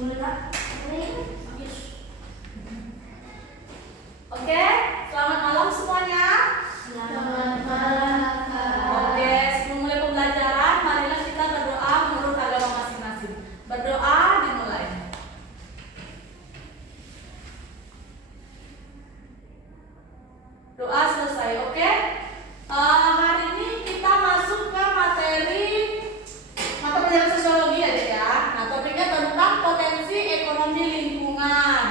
Oke, selamat malam semuanya. Selamat malam, Kak. Oke, sebelum mulai pembelajaran, marilah kita berdoa menurut agama masing-masing. Berdoa dimulai. Doa selesai, oke? Hari ini kita masuk ke materi mata pelajaran sosiologi aja ya. Nah, topiknya tentang potensi ekonomi lingkungan.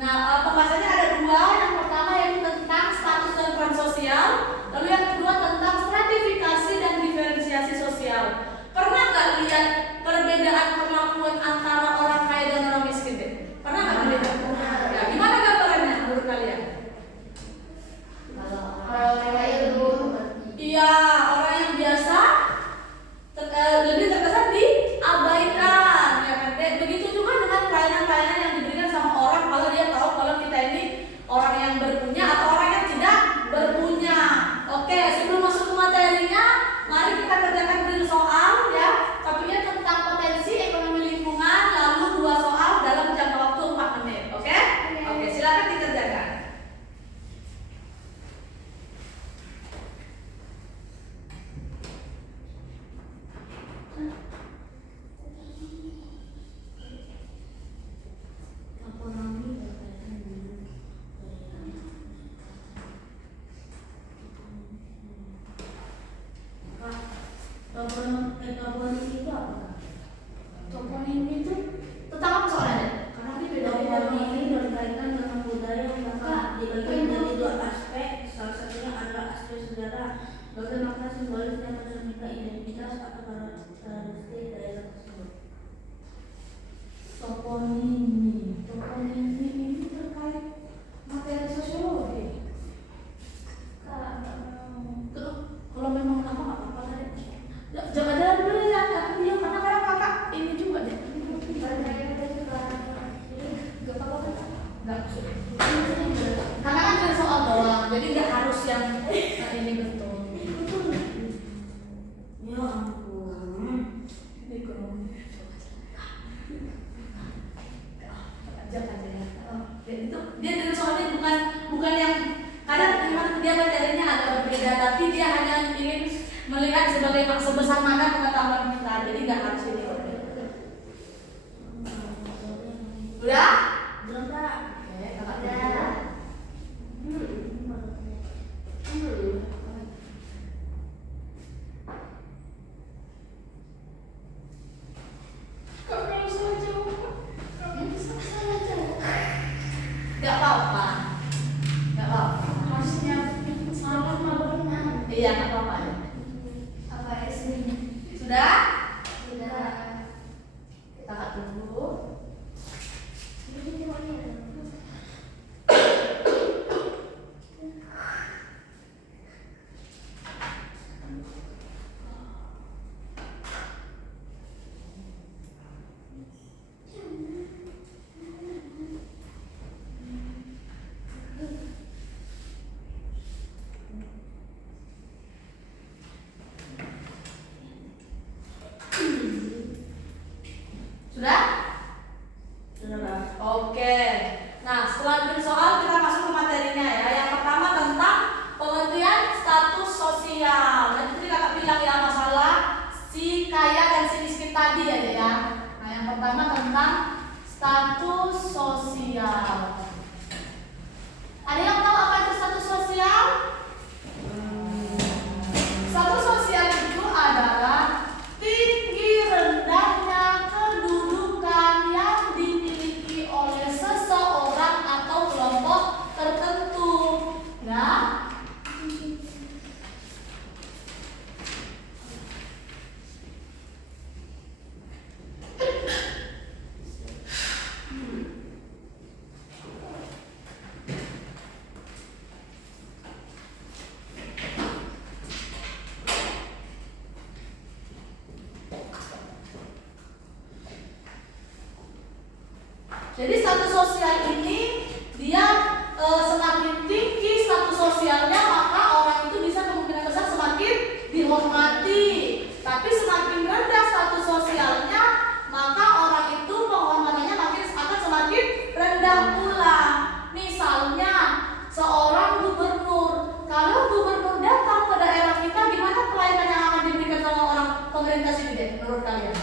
Nah, pembahasannya ada dua. Yang pertama yaitu tentang status dan peran sosial. Lalu yang kedua tentang stratifikasi dan diferensiasi sosial. Pernah nggak lihat perbedaan perlakuan antara orang kaya dan orang miskin deh? Pernah nggak berbeda? Ya, gimana gambarannya menurut kalian? Iya, orang yang biasa lebih terkesan diabaikan, ya kan? Begitu juga dengan pelayanan-pelayanan yang diberikan sama orang kalau dia tahu kalau kita ini orang yang berpunya atau orang yang tidak berpunya. Oke, sebelum masuk ke materinya, mari kita kerjakan dulu soal ya. Topiknya tentang potensi ekonomi lingkungan, lalu 2 soal dalam jangka waktu 4 menit. Oke? Oke, silakan dikerjakan. Toponim itu apa? Toponim itu tentang apa soalnya? Karena ini beda-beda. Toponim berkaitan dengan budaya yang dibagi menjadi 2 aspek. Salah satunya adalah aspek sejarah. Bagaimana simbolis yang mencerminkan identitas atau karakteristik daerah tersebut. Toponim ini terkait materi sosiologi. Kalau memang apa nggak apa-apa tadi. Jangan jalan dulu ya, tapi dia karena kakak ini juga deh. Gak apa-apa kan? Nggak. Karena kan dari soal doang, jadi nggak harus yang ini betul. Ya ampun. Jangan ya. Itu dia dari soalnya bukan yang kadang memang dia materinya agak berbeda, tapi dia hanya ingin melihat sebesar mana pengetahuan kita, jadi nggak harus ini. Udah? Belum, Kak. Oke, kakak Udah. Kok kalau salah jawab? Salah jawab. Nggak apa-apa. Nggak apa-apa. Harusnya salah mah benar. Iya, nggak apa-apa. Apa isinya? Sudah? Sudah. Kakak tunggu. Sudah? Sudah. Oke. Nah, setelah bikin soal kita masuk ke materinya ya. Yang pertama tentang pengertian status sosial. Nanti kakak bilang ya masalah si kaya dan si miskin tadi aja ya. Nah, yang pertama tentang status sosial. Ada yang tahu apa itu status sosial? Status sosial itu adalah tinggi rendahnya kedudukan yang dimiliki oleh seseorang atau kelompok tertentu. Ya. Jadi status sosial ini dia semakin tinggi status sosialnya maka orang itu bisa kemungkinan besar semakin dihormati. Tapi semakin rendah status sosialnya maka orang itu penghormatannya makin menurut kalian?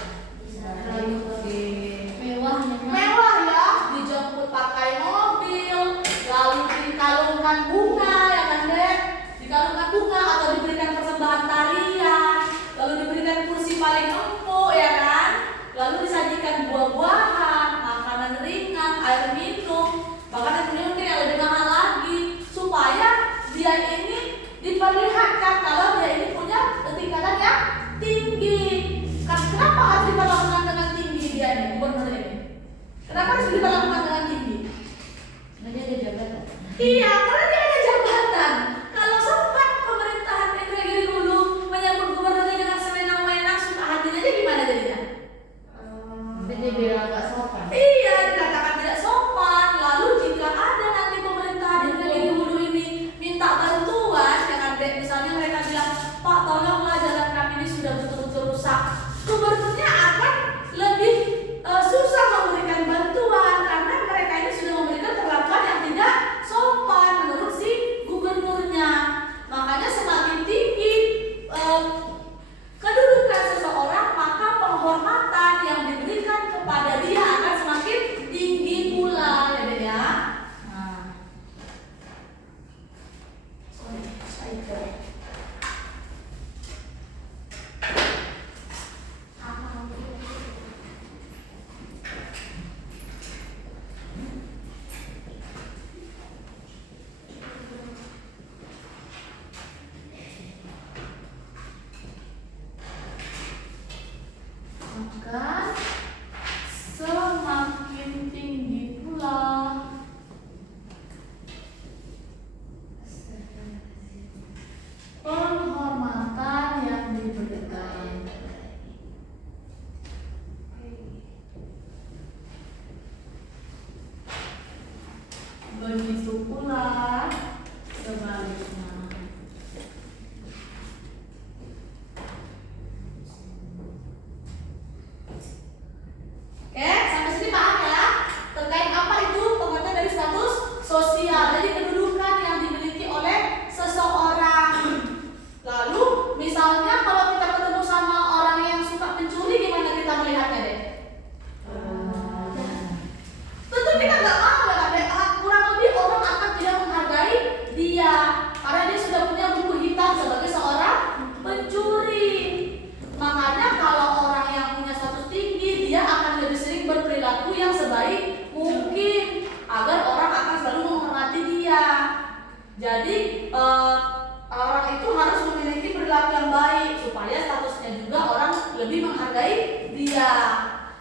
Mewah ya. Mewah ya, dijemput pakai mobil, lalu dikalungkan bunga ya kan Dek? Dikalungkan bunga atau diberikan persembahan tarian, lalu diberikan kursi paling empuk ya kan? Lalu disajikan buah-buahan, makanan ringan, air minum, bahkan air minum yang lebih mahal lagi, supaya dia ini diperlihatkan kalau dia ini punya tingkatan yang tinggi. Kenapa harus diperlakukan dengan tinggi dia ini, gubernur ini? Kenapa harus diperlakukan dengan tinggi? Karena dia ada jabatan. Iya, karena dia ada jabatan. Kalau sempat pemerintahan negeri dulu menyambut gubernurnya dengan sewenang-wenang, suka hatinya aja gimana jadinya? Jadi bilang nggak sopan. Iya, dikatakan tidak sopan. Lalu jika ada nanti pemerintahan negeri dulu ini minta bantuan, ya kan Dek? Misalnya mereka bilang, Pak tolonglah jalan kami ini sudah betul-betul rusak. Gubernurnya akan lebih susah memberikan bantuan karena mereka ini sudah memberikan perlakuan yang tidak sopan menurut si gubernurnya. Makanya semakin tinggi kedudukan seseorang, maka penghormatan yang diberikan kepada dia akan semakin tinggi pula, ya Dek ya. Nah, maka semakin tinggi pula penghormatan yang diberikan. Begitu pula sebaliknya. Oke, sampai sini paham ya? Terkait apa itu pengertian dari status sosial, jadi kedudukan yang dimiliki oleh seseorang. Lalu, misalnya kalau kita ketemu sama orang yang suka mencuri, gimana kita melihatnya deh? Tentu kita nggak mau ya kan Dek? Kurang lebih orang akan tidak menghargai dia karena dia sudah punya buku hitam sebagai seorang pencuri. Makanya kalau orang yang punya status tinggi, dia akan lebih sering berperilaku yang sebaik mungkin agar orang akan selalu menghormati dia. Jadi orang itu harus memiliki perilaku yang baik supaya statusnya juga orang lebih menghargai dia.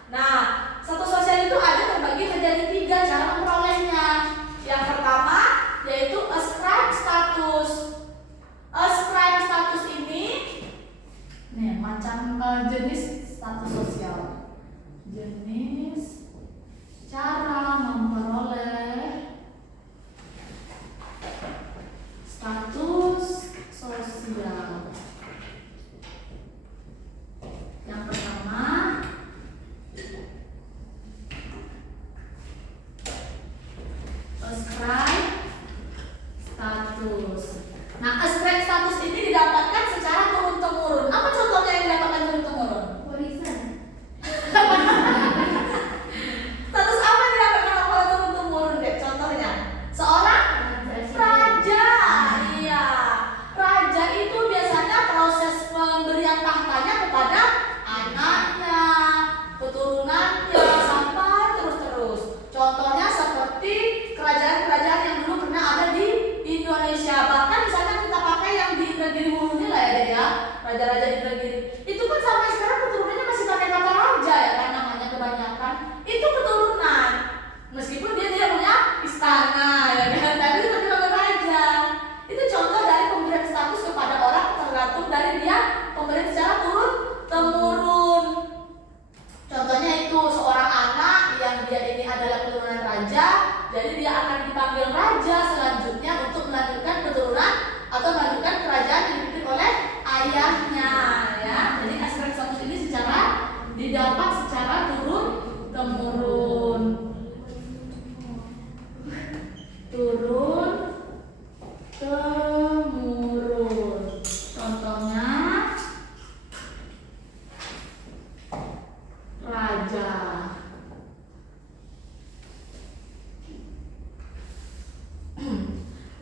Nah, status sosial itu ada terbagi menjadi 3 cara memperolehnya. Yang pertama yaitu ascribe status. Ascribe status ini nih macam jenis status sosial. Jenis cara memperoleh status sosial. Yang pertama ascribe status. Nah, ascribe status ini didapatkan secara turun-temurun. Apa contohnya yang didapatkan turun-temurun?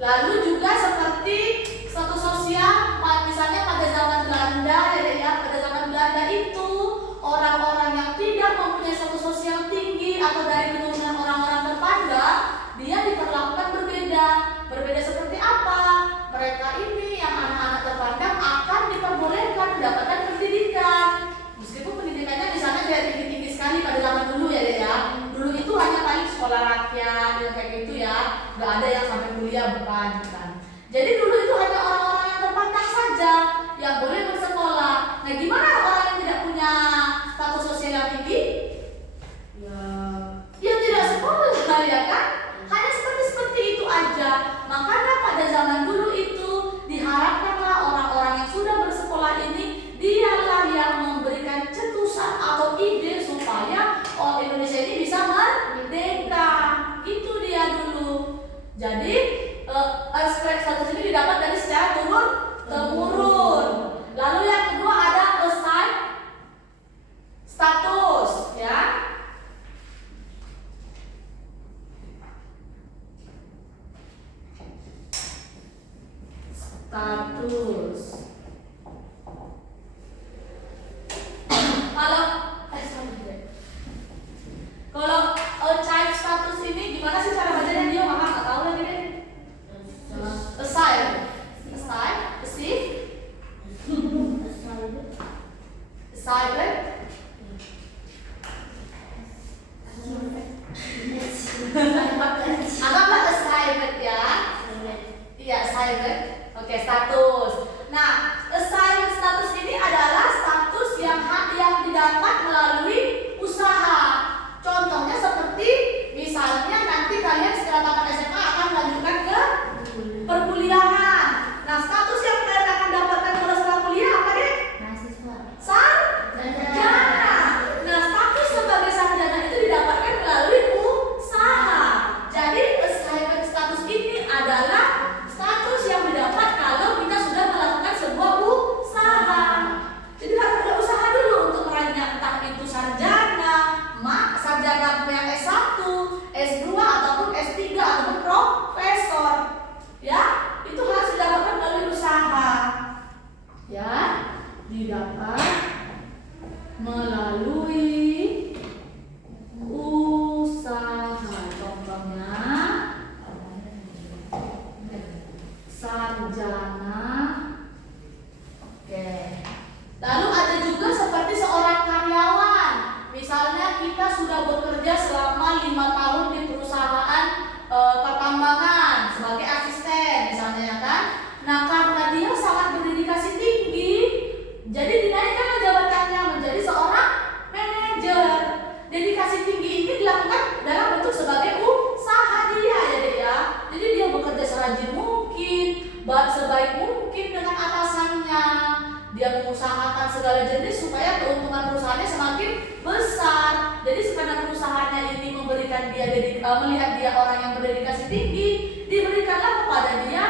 Lalu juga seperti status sosial, misalnya pada zaman Belanda ya, pada zaman Belanda itu orang-orang yang tidak mempunyai status sosial tinggi atau dari keturunan orang-orang terpandang, dia diperlakukan berbeda. Berbeda seperti apa? Mereka ini yang anak-anak terpandang akan diperbolehkan mendapatkan pendidikan. Meskipun pendidikannya misalnya tidak tinggi-tinggi sekali pada zaman dulu ya. Dulu itu hanya paling sekolah rakyat ya, kayak gitu ya. Nggak ada yang sampai kuliah, bukan. Jadi dulu itu hanya orang-orang yang terpandang saja yang boleh bersekolah. Nah, gimana orang yang tidak punya status sosial yang tinggi? Ya tidak sekolah ya kan? Hanya seperti itu aja. Makanya pada zaman dulu itu diharapkanlah orang-orang yang sudah bersekolah ini dialah yang memberikan cetusan atau ide supaya Indonesia ini bisa merdeka. Itu dia dulu. Jadi aspek status ini didapat dari secara turun temurun. Lalu yang kedua ada assigned status ya. Status. Kalau child status ini gimana sih cara bacanya dia? Mama nggak tahu lagi deh. Assign, receive, assignment. Anggaplah assignment ya. Iya, assignment. Oke, status. Nah, assignment status ini adalah status yang didapat melalui usaha. Contohnya seperti misalnya nanti kalian setelah tamat SMA akan melanjutkan ke perkuliahan. Nah, status yang kalian akan dapatkan setelah kuliah apa deh? Mahasiswa. Sarjana. Nah, status sebagai sarjana itu didapatkan melalui usaha. Jadi assignment status ini adalah status yang didapat kalau kita sudah melakukan sebuah usaha. Jadi harus ada usaha dulu untuk meraihnya, entah itu sarjana, sarjana yang S1, S2 ataupun S3 ataupun profesor. Ya, itu harus didapatkan melalui usaha. Ya, didapat melalui usaha. Contohnya sarjana. Oke. Lalu ada juga seperti seorang karyawan. Misalnya kita sudah bekerja selama 5 tahun di perusahaan pertambangan sebagai asisten misalnya ya kan. Nah, karena dia sangat berdedikasi tinggi, jadi dinaikkan jabatannya menjadi seorang manajer. Dedikasi tinggi ini dilakukan dalam bentuk sebagai usaha dia ya deh ya. Jadi dia bekerja serajin mungkin, sebaik mungkin dengan atasannya. Dia mengusahakan segala jenis supaya keuntungan perusahaannya semakin besar. Jadi karena perusahaannya ini memberikan dia melihat dia orang yang berdedikasi tinggi, diberikanlah kepada dia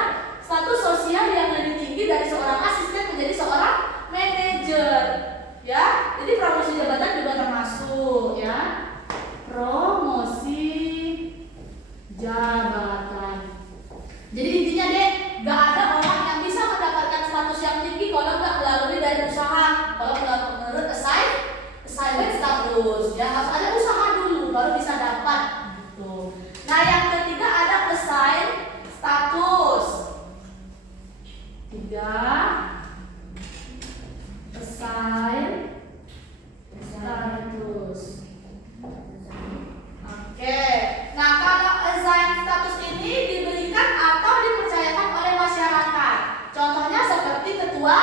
status sosial yang lebih tinggi dari seorang asisten menjadi seorang manajer. Ya, jadi promosi jabatan juga termasuk ya. Promosi jabatan. Jadi intinya deh, gak ada orang yang bisa mendapatkan status yang tinggi kalau nggak melalui dari usaha. Kalau menurut assignment status, ya harus ada usaha dulu baru bisa dapat gitu. Nah, yang ketiga ada assign status. 3 assign status. Oke. Nah, kalau assign status ini diberikan atau dipercayakan oleh masyarakat. Contohnya seperti ketua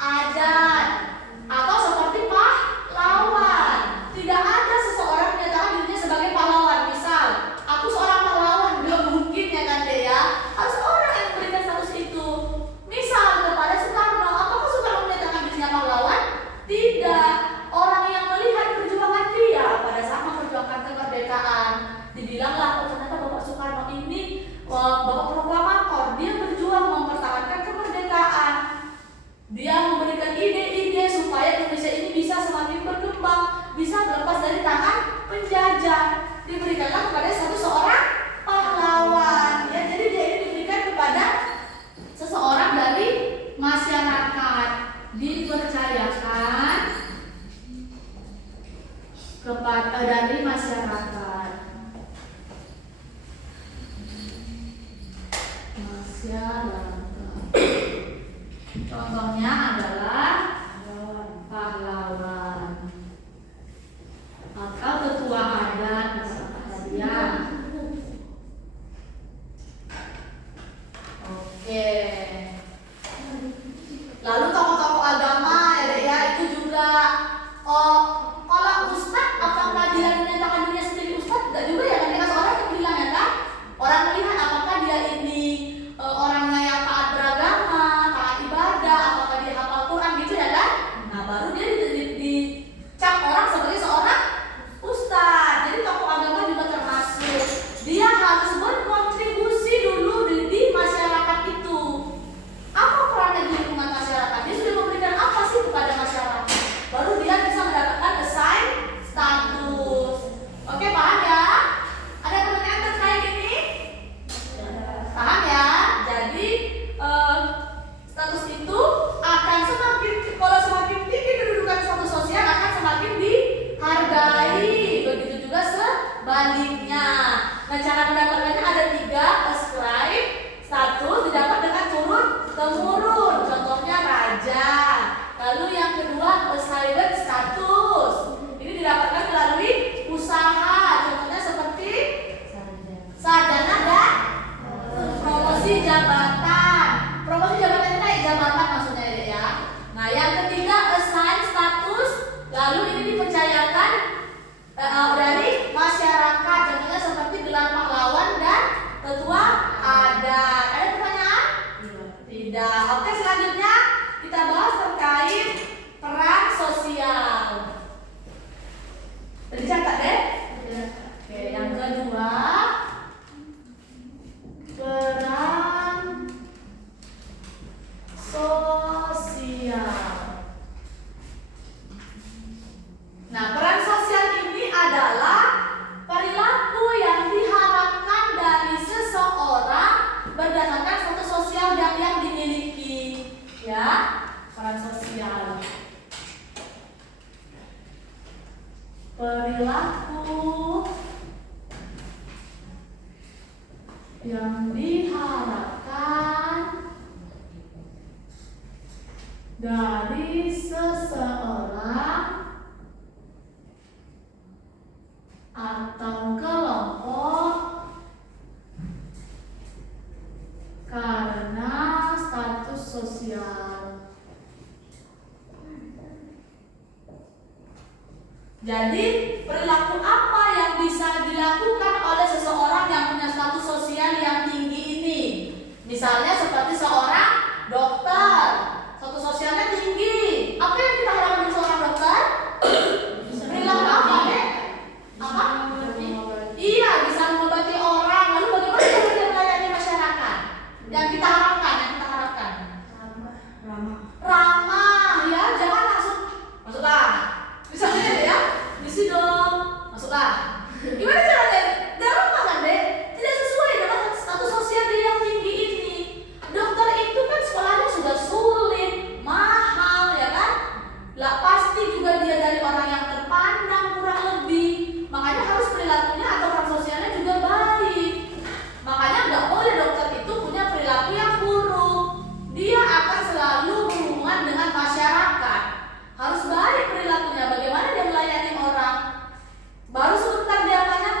adat atau seperti pahlawan. Tidak ada seseorang menyatakan dirinya sebagai pahlawan. Misal, aku seorang pahlawan, nggak mungkin ya kan deh ya. Harus orang yang memberikan status itu. Misal kepada Soekarno, apakah Soekarno menyatakan dirinya pahlawan? Tidak. Orang yang melihat perjuangan dia pada saat memperjuangkan kemerdekaan, dibilanglah, oh ternyata Bapak Soekarno ini Bapak proklamator, dia berjuang mempertahankan kemerdekaan. Dia memberikan ide-ide supaya Indonesia ini bisa semakin berkembang, bisa lepas dari tangan penjajah. Diberikanlah kepada seorang pahlawan. Ya, jadi dia ini diberikan kepada kepada dari masyarakat. Contohnya adalah pahlawan atau tetua adat misalnya dia. Oke. Lalu tokoh-tokoh agama ya itu juga. Kalau ustadz apakah dia menyatakan dirinya sendiri ustadz? Enggak juga ya, kan seorang yang bilang ya kan. Orang melihat apakah dia ini orangnya yang taat beragama, taat ibadah, apakah dia hafal Quran gitu ya kan? Nah baru dia dicap orang sebagai seorang ustadz. Jadi tokoh agama juga termasuk. Dia harus berkontribusi dulu di masyarakat itu. Apa perannya di lingkungan masyarakat? Dia sudah memberikan apa sih kepada masyarakat? Baru dia bisa mendapatkan assign status. Oke, paham ya? Ada pertanyaan terkait ini? Paham ya? Jadi status itu akan semakin, kalau semakin tinggi kedudukan status sosial akan semakin dihargai. Begitu juga sebaliknya. Nah, cara mendapatkannya ada 3. Ascribe status didapat dengan turun temurun. Contohnya raja. Lalu yang kedua assigned status. Ini didapatkan melalui usaha. Contohnya seperti sarjana dan promosi jabatan. Promosi jabatan itu naik jabatan maksudnya ya. Nah, yang ketiga assign status. Lalu ini dipercayakan dari masyarakat. Contohnya seperti gelar pahlawan dan tetua adat. Ada pertanyaan? Tidak. Oke, selanjutnya kita bahas terkait peran sosial. Dicatat deh. Oke, yang kedua peran sosial. Nah, peran sosial ini adalah perilaku yang diharapkan dari seseorang berdasarkan status sosial yang dimiliki. Ya, peran sosial. Perilaku yang diharapkan dari seseorang atau kelompok karena status sosial. Jadi perilaku apa yang bisa dilakukan oleh seseorang yang punya status sosial yang tinggi ini? Misalnya seperti seorang dokter, status sosialnya tinggi. Apa yang kita harapkan dari seorang dokter? Perilaku apa deh? Apa? Iya, bisa mengobati orang. Lalu bagaimana cara dia melayani masyarakat? Yang kita harapkan, ramah, ya, jangan langsung masuklah. Misalnya ya, misi dong, masuklah. Gimana caranya? Gak ramah kan deh? Tidak sesuai dengan status sosial dia yang tinggi ini. Dokter itu kan sekolahnya sudah sulit, mahal, ya kan? Lah pasti juga dia dari orang yang terpandang kurang lebih. Makanya harus perilakunya atau peran sosialnya juga baik. Makanya nggak boleh dokter itu punya perilaku yang buruk. Dia akan selalu berhubungan dengan masyarakat. Harus baik perilakunya. Bagaimana dia melayani orang? Baru sebentar dia banyak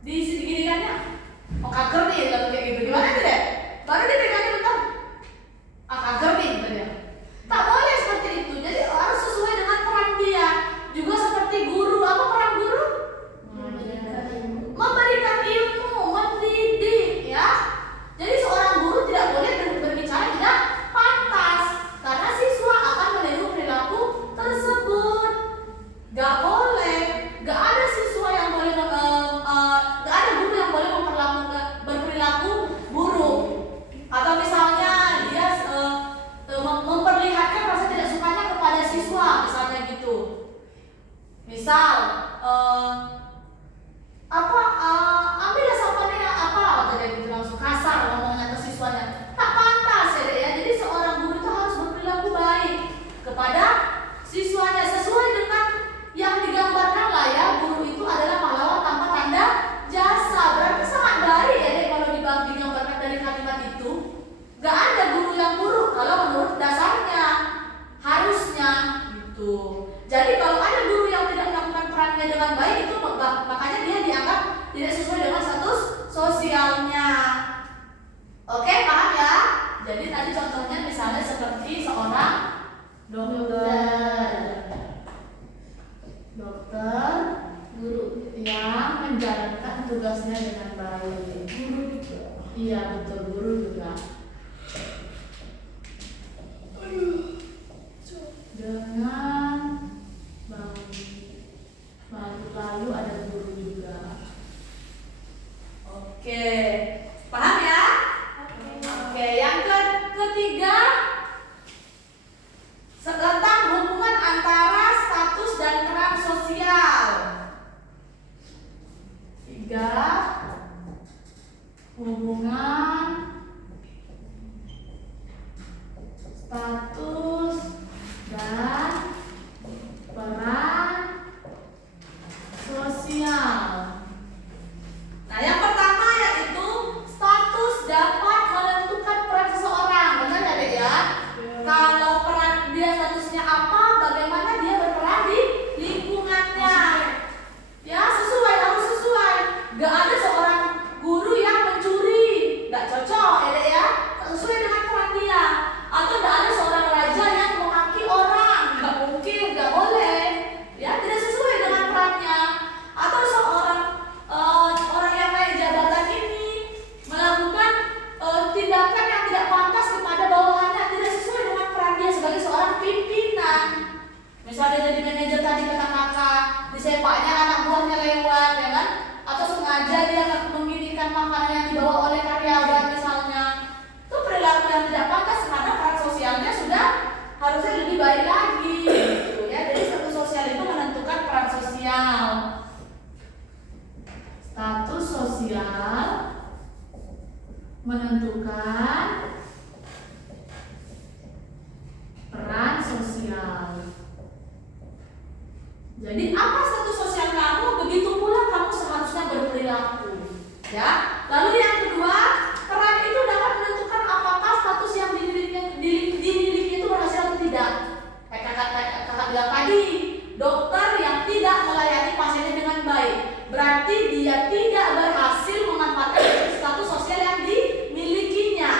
disedikit-sedikitnya. Oh kager nih kalau kayak gitu. Gimana sih deh? Baru dia pegangnya bentar. Kager nih gitu dia. Tak boleh seperti itu. Jadi harus sesuai dengan peran dia. Juga seperti guru. Apa peran guru? Memberikan ilmu, mendidik, ya. Jadi seorang guru tidak boleh berbicara tidak pantas karena siswa akan meniru perilaku tersebut. Gak boleh, gak ada siswa yang boleh, gak ada guru yang boleh berperilaku buruk. Atau misalnya dia memperlihatkan rasa tidak sukanya kepada siswa, misalnya gitu. Misal, ambillah sampahnya apa tadi gitu langsung kasar ngomongnya ke siswanya. Tak pantas ya. Jadi seorang guru itu harus berperilaku baik kepada siswanya sesuai dengan yang digambarkan lah ya dengan baik itu makanya dia dianggap tidak sesuai dengan status sosialnya. Oke, paham ya? Jadi tadi contohnya misalnya seperti seorang dokter guru yang menjalankan tugasnya dengan baik. Iya betul, guru juga dengan baik. Lalu ada guru juga. Oke, paham ya? Oke, yang ketiga tentang hubungan antara status dan peran sosial. 3. Hubungan status dan peran sosial. Nah, yang pertama yaitu status dapat menentukan peran seseorang. Benar ya, Dek ya? Kalau peran dia statusnya apa, bagaimana dia berperan di lingkungannya. Ya, sesuai, harus sesuai. Gak ada seorang guru yang mencuri, gak cocok ya, Dek ya? Sesuai dengan peran dia. Atau gak ada seorang raja yang memaki orang, gak mungkin, gak boleh. Ya, tidak sesuai dengan perannya. Atau seorang orang yang naik jabatan ini melakukan tindakan yang tidak pantas kepada bawahannya, tidak sesuai dengan peran dia sebagai seorang pimpinan. Misalnya jadi manajer tadi kata kakak, disepaknya anak buahnya lewat, ya kan? Atau sengaja dia menginginkan makanan yang dibawa oleh karyawan misalnya. Itu perilaku yang tidak pantas karena peran sosialnya sudah harusnya lebih baik lagi. Gitu, ya. Jadi status sosial itu menentukan peran sosial. Status sosial menentukan peran sosial. Jadi apa status sosial kamu, begitu pula kamu seharusnya berperilaku. Ya. Lalu yang kedua, peran itu dapat menentukan apakah status yang dimiliki itu berhasil atau tidak. Kayak kakak bilang tadi, dokter yang tidak melayani pasiennya dengan baik, berarti dia tidak berhasil memanfaatkan status sosial yang dimilikinya.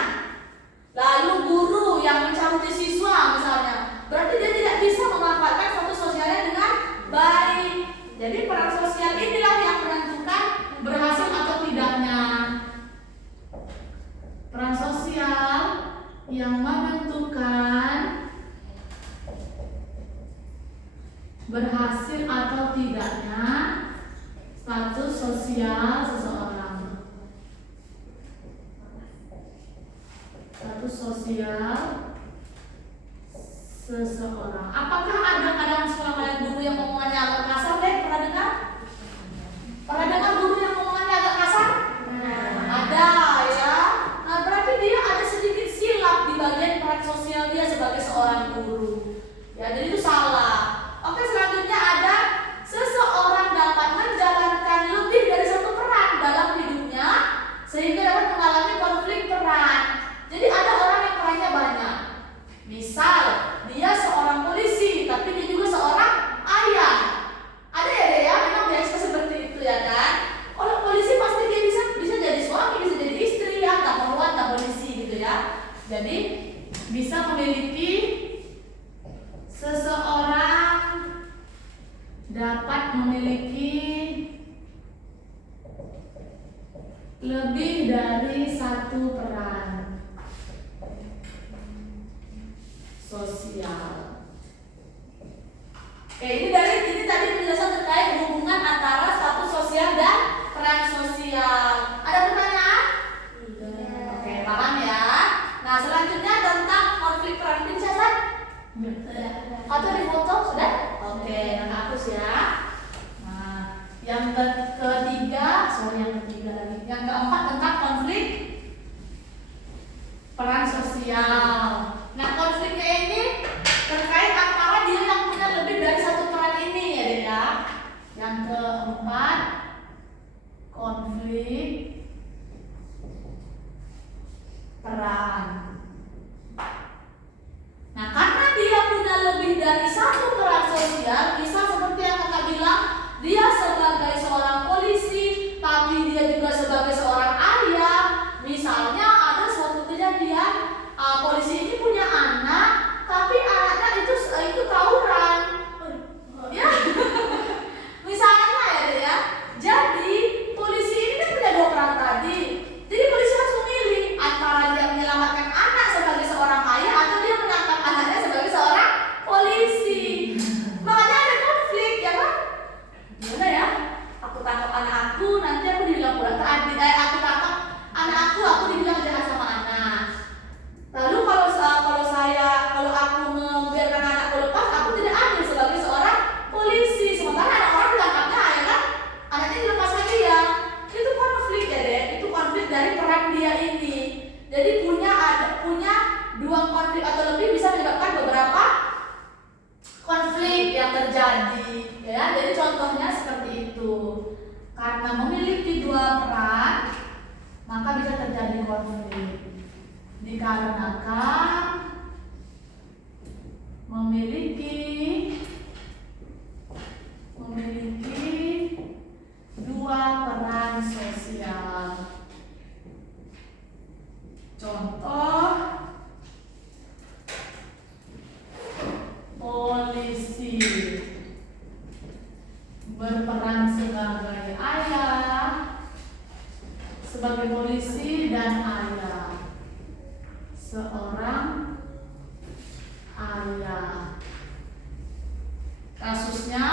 Lalu guru yang mencakuti siswa misalnya, berarti dia tidak bisa memanfaatkan status sosialnya dengan baik. Jadi peran sosial inilah yang menentukan berhasil atau tidaknya. Peran sosial yang menentukan berhasil atau tidaknya status sosial seseorang. Status sosial seseorang. Apakah ada kadang sekolah kalian guru yang ngomongannya agak kasar, deh? Pernah dengar? Pernah dengar guru yang ngomongannya agak kasar? Ada ya. Nah, berarti dia ada sedikit silap di bagian peran sosial dia sebagai seorang guru. Ya, jadi itu salah. Oke, selanjutnya ada seseorang dapat menjalankan lebih dari satu peran dalam hidupnya sehingga dapat mengalami konflik peran. Jadi ada orang yang perannya banyak. Misal, dia seorang polisi, tapi dia juga seorang ayah. Ada ya, Dek ya? Memang biasa seperti itu ya kan? Kalau polisi pasti dia bisa jadi suami, bisa jadi istri ya, tak perluan tak polisi gitu ya. Jadi bisa memiliki seseorang dapat memiliki lebih dari satu peran sosial. Oke, ini tadi penjelasan terkait hubungan antara status sosial dan peran sosial. Ada pertanyaan? Oke, paham ya. Nah, selanjutnya tentang konflik peran. Ini catat? Atau di foto sudah? Oke, hapus ya. Nah, yang yang keempat tentang konflik peran sosial. Nah, konfliknya ini terkait antara dia yang punya lebih dari satu peran ini ya, Dek ya. Yang keempat, konflik peran. Nah, karena dia punya lebih dari satu peran sosial, misal seperti yang kakak bilang, dia terjadi konflik? Dikarenakan memiliki dua peran sosial. Contoh, polisi berperan sebagai ayah, sebagai polisi dan ayah, seorang ayah. Kasusnya,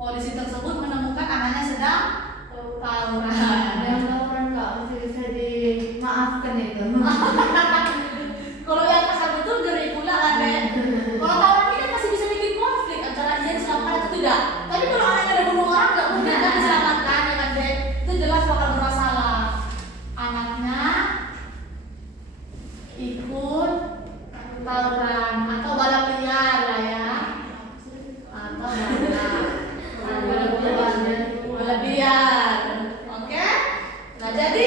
polisi tersebut menemukan anaknya sedang tawuran. Yang tawuran nggak masih bisa dimaafkan itu. Kalau yang kasar itu ngeri pula kan deh. Kalau tawuran ini kan masih bisa bikin konflik antara ia diselamatkan atau tidak. Tapi kalau anaknya ada bunuh orang nggak mungkin kan diselamatkan ya kan deh. Itu jelas bakal bermasalah. Anaknya ikut tawuran atau balap liar lah ya, atau balap liar. Oke? Nah jadi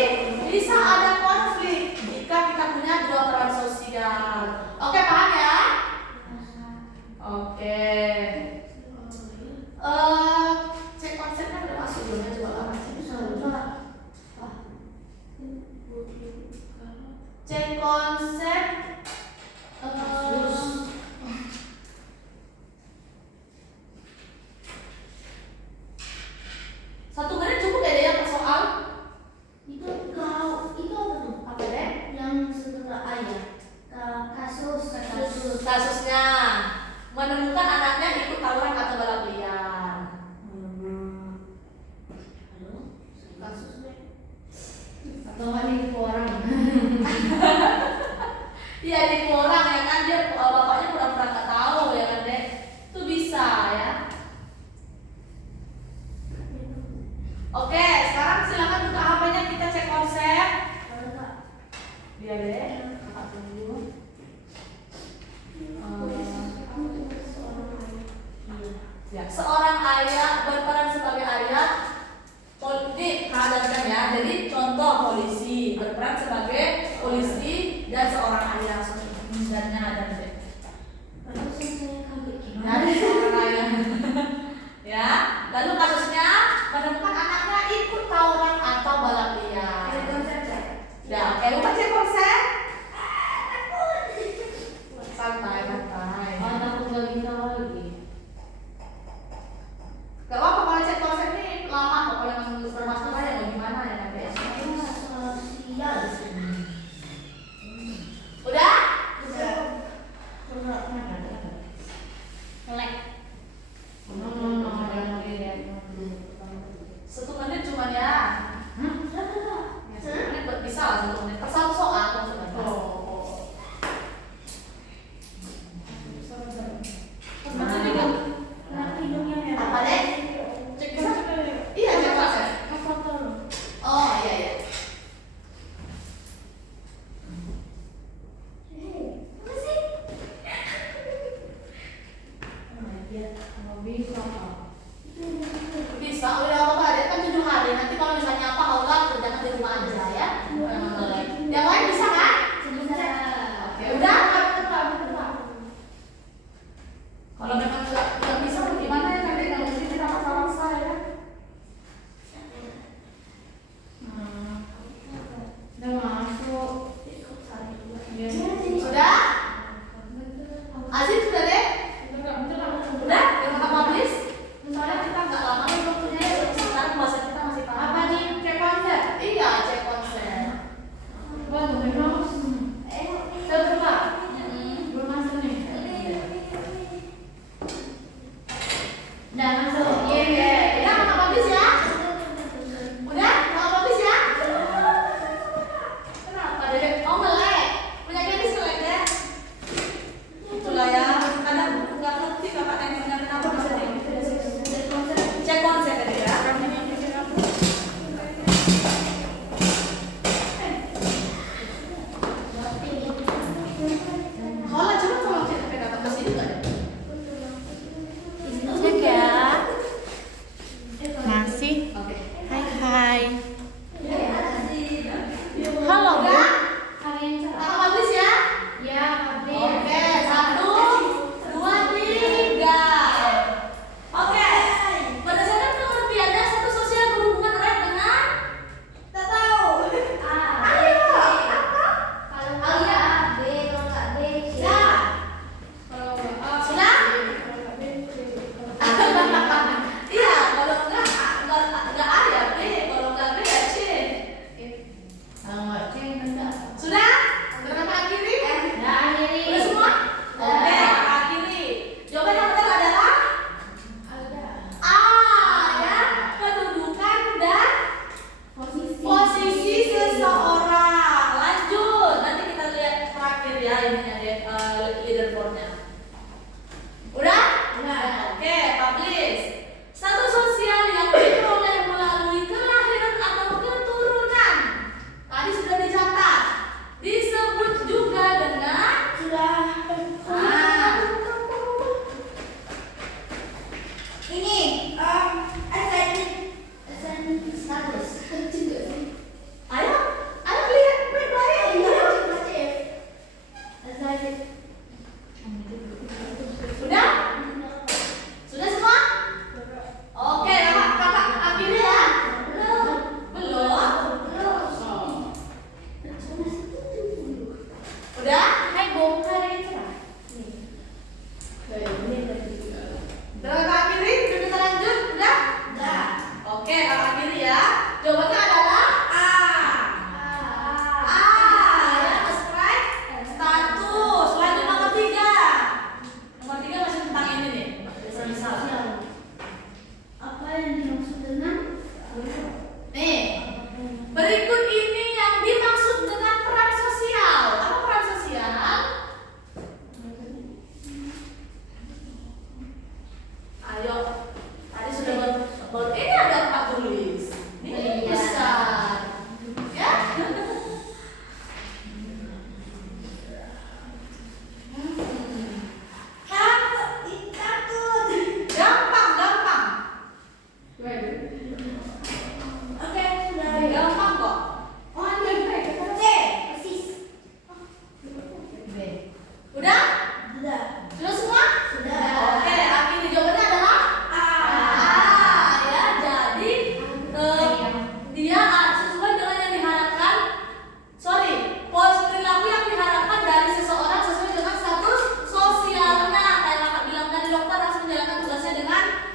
bisa ada konflik jika kita punya dua peran sosial. Oke, paham ya? Oke. Cek konsepnya udah masuk belum ya? Coba lah. Cek konsep. Satu menit cukup ya per soal? Itu apa tuh? Apa deh? Yang setelah ayah. Kasusnya menemukan anaknya ikut tawuran atau balap liar. Kasusnya Atau hari orang. iya di orang ya kan, dia bapaknya pura-pura nggak tahu ya kan deh, itu bisa ya. Oke, sekarang silakan buka HP-nya, kita cek konsep. Dia deh, kakak tunggu. Ya, seorang ayah berperan sebagai ayah. Politik perhatikan ya. Jadi contoh polisi berperan sebagai polisi dan seorang ayah. Misalnya ada deh. Dari seorang ayah. Ya. Lalu kasusnya menemukan anaknya ikut tawuran atau balap liar. Ya, oke, lupa cek konsep. Santai. Takut nggak bisa lagi. Gak apa-apa kalau cek konsep ini lama kok, kalau yang bermasalah ya mau gimana ya nanti. Sosial di sini. Udah? Melek. Satu menit cuma ya. Satu menit bisa lah, 1 menit per satu soal maksudnya. Apa deh? Cek bisa? Iya, cek konsep. Oh iya. Bisa, udah apa-apa deh, kan 7 hari. Nanti kalau misalnya apa Allah kerjakan di rumah aja ya. Yang lain bisa kan? Oke, udah? Kalau memang nggak bisa, gimana ya nanti nggak mesti kita paksa-paksa ya. Udah masuk. Sudah? Azim sudah deh? Udah? Yang kita publish? Soalnya kita nggak lama nih waktunya ya. Sekarang bahasa kita masih paham. Apa nih? Cek konsep. Iya, cek konsep. Coba. Mm-mm. Belum masuk nih.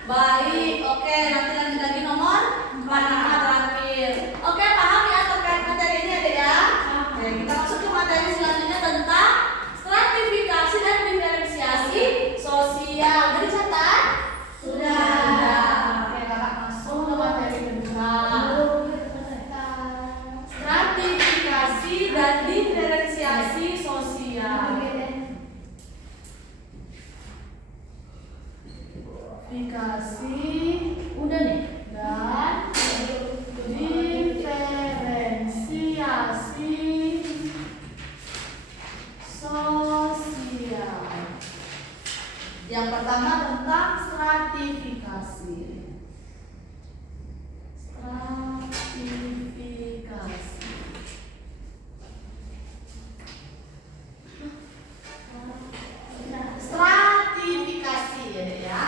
Baik, oke, nanti lanjut lagi nomor 45 terakhir. Oke, paham ya terkait materi ini ada ya? Oke, kita masuk ke materi selanjutnya tentang stratifikasi dan diferensiasi sosial. Jadi catat? Sudah. Oke, kakak masuk ke materi kedua. Stratifikasi dan diferensiasi sosial. Stratifikasi udah nih dan diferensiasi sosial. Yang pertama tentang stratifikasi. Stratifikasi. Stratifikasi ya, Dek ya.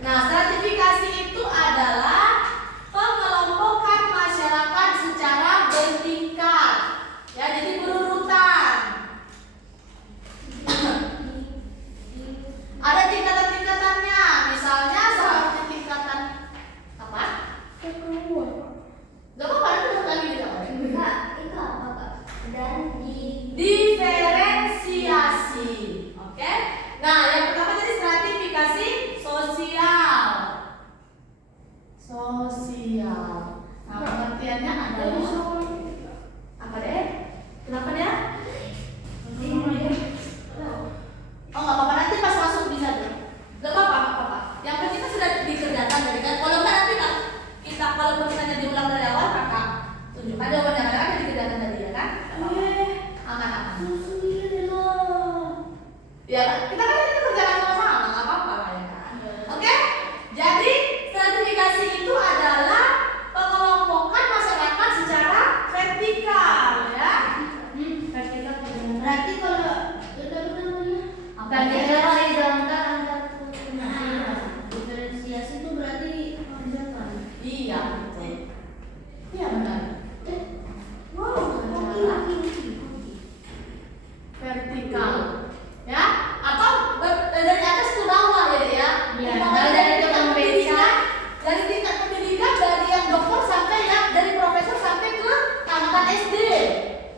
Nah, stratifikasi itu adalah pengelompokan masyarakat secara bertingkat. Ya, jadi berurutan. Ada tingkatan-tingkatannya. Misalnya seperti tingkatan apa? Gak apa-apa, itu lagi bisa. Itu apa, Kak? Dan Diferensiasi. Oke? Nah, yang pertama tadi stratifikasi sosial. Sosial. Nah, pengertiannya adalah apa deh? Kenapa dia? Oh, nggak apa-apa, nanti pas masuk bisa deh. Nggak apa-apa, nggak apa-apa. Yang penting kan sudah dikerjakan tadi kan. Kalau nggak nanti kan kita kalau misalnya diulang dari awal kakak tunjukkan jawabannya karena kan dikerjakan tadi ya kan? Aman-aman. Ya, kita kan ini kerjakan sama-sama, nggak apa-apa lah ya kan. Oke? Jadi stratifikasi itu adalah pengelompokan masyarakat secara vertikal ya. vertikal. Berarti kalau Vertikal horizontal antar diferensiasi itu berarti horizontal. Iya, betul. Iya benar. Vertikal. Ya, atau dari atas ke bawah ya, Dek ya. Iya, Umpamanya dari tingkat tukang beca. dari tingkat pendidikan dari yang dokter sampai yang dari profesor sampai ke tamatan SD.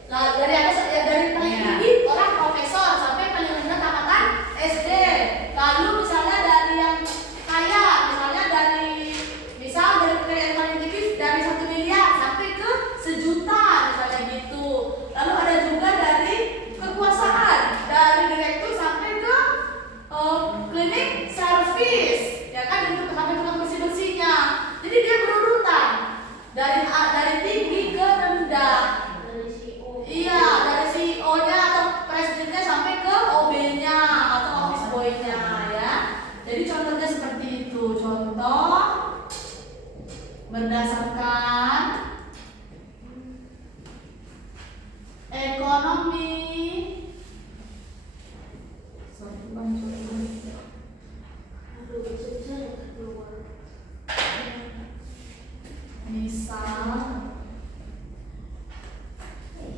Nah, dari atas ya, dari paling Iya. tinggi orang profesor sampai paling rendah tamatan SD. Lalu misalnya dari yang kaya, misalnya dari kekayaan paling tinggi dari 1 miliar sampai ke 1 juta misalnya gitu. Lalu ada juga dari kekuasaan, dari direktur sampai ke klinik servis, ya kan, itu sampai tukang bersih-bersihnya. Jadi dia berurutan dari tinggi ke rendah. Dari CEO. Iya, dari CEO-nya atau presidennya sampai ke OB-nya atau office boy-nya ya. Jadi contohnya seperti itu. Contoh berdasarkan ekonomi. Misal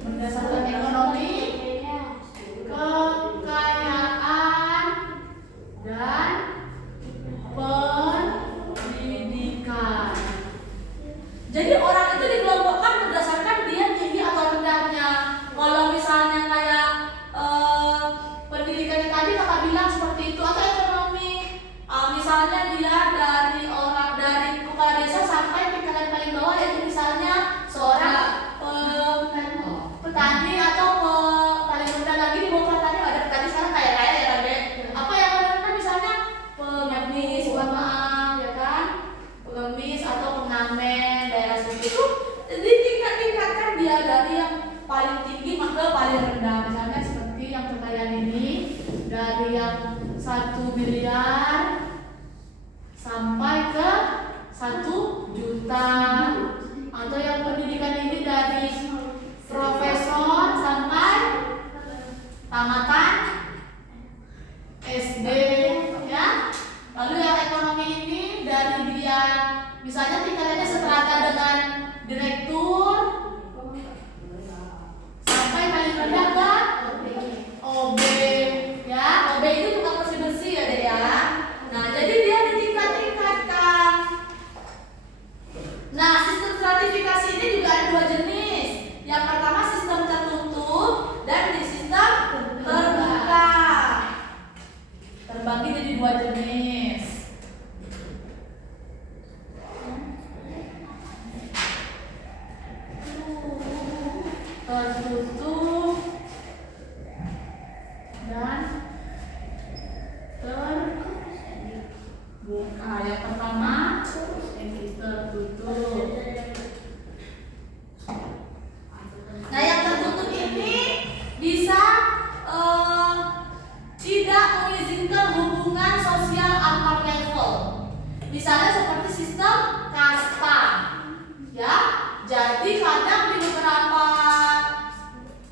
berdasarkan ekonomi, kekayaan dan pendidikan. Jadi orang itu dikelompokkan berdasarkan dia tinggi atau rendahnya. Kalau misalnya kayak pendidikannya tadi kakak bilang seperti itu, atau ekonomi, misalnya dia dari kepala desa sampai tingkatan paling bawah, yaitu misalnya seorang petani atau paling rendah lagi di bawah petani ada petani sekarang kaya ya Rabe. Apa yang paling rendah misalnya pengemis, mohon maaf ya kan, pengemis atau pengamen daerah seperti itu. Jadi tingkat-tingkatkan dia dari yang paling tinggi ke paling rendah. Misalnya seperti yang kekayaan ini dari yang 1 miliar sampai ke 1 juta, atau yang pendidikan ini dari profesor sampai tamatan SD ya. Lalu yang ekonomi ini dari dia misalnya tingkatannya seterata dengan direktur sampai paling rendah ke OB ya. OB itu tukang bersih-bersih ya, Dek ya. Nah, jadi terbagi jadi dua jenis. Tertutup dan terbuka. Yang pertama tertutup. Nah, yang tertutup ini bisa tidak mengizinkan hubungan sosial antar level. Misalnya seperti sistem kasta, ya. Jadi kadang di beberapa,